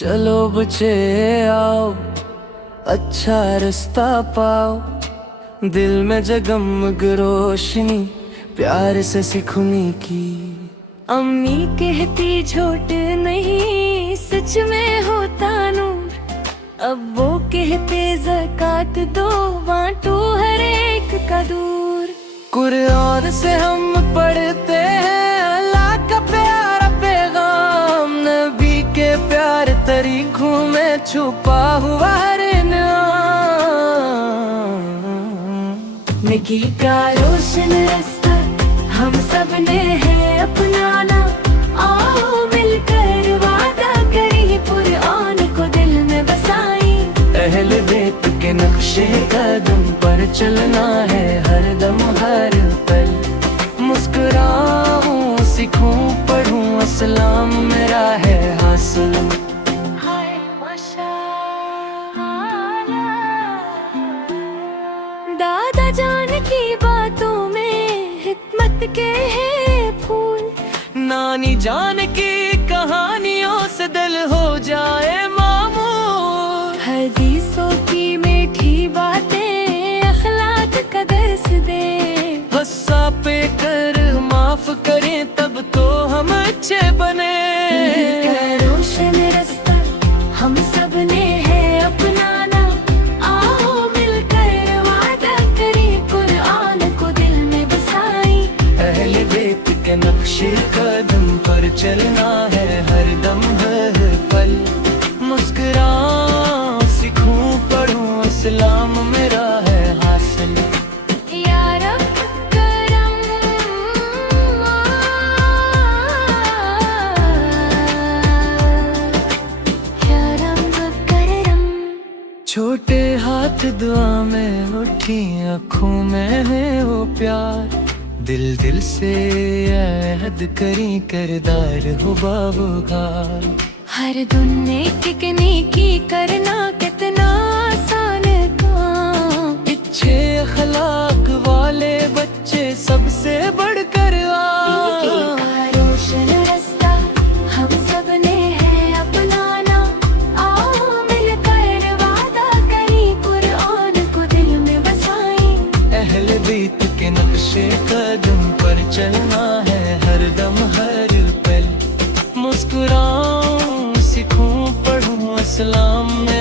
चलो बच्चे आओ, अच्छा रास्ता पाओ, दिल में जगमग रोशनी प्यार से सिखुनी की। अम्मी कहती झूठ नहीं, सच में होता नूर। अब वो कहते ज़कात दो, बांटो हर एक का दूर। कुरान से हम पढ़ते हैं अल्लाह का प्यारा पैगाम, नबी के प्यार तरीकों में छुपा हुआ हर इनाम। नेकी का रोशन रास्ता हम सब ने है अपनाना, आओ मिलकर वादा करें कुरान को दिल में बसाई। अहले बैत के नक्शे कदम पर चलना है हर दम हर पल। मुस्कुराऊं सीखूं पढ़ूं अस्सलाम मेरा है हासिल। हाय माशाअल्लाह, दादा जान की बातों में हिकमत के हैं फूल। नानी जान की कहानियों से दिल हो जाए मामूर। हदीसों की मीठी बातें अखलाक का दर्स दे। हस्सा पे कर माफ करें तब तो हम अच्छे बने। रोशन रास्ता हम सब ने है अपनाना, आओ मिलकर वादा करें कुरान को दिल में बसाई। अहले बैत के नक्शे कदम पर चलना है हर दम हर पल। मुस्कुराऊं सीखूं पढ़ूं इस्लाम मेरा है हासिल। या रब करम, या रब करम। छोटे हाथ दुआ में उठी, आँखों में है वो प्यार। दिल दिल से अहद करी करदार हो बाबूगार। हर दुनिया की नेकी करना कितना आसान काम। अच्छे अखलाक वाले बच्चे सबसे बढ़कर नेकी का रोशन रास्ता हम सब ने है अपनाना, आओ मिलकर वादा करें कुरान को दिल में बसाई। अहले बैत के नक्शे कदम पर चलना है हर दम हर पल। मुस्कुराऊं सीखूं पढ़ूं इस्लाम में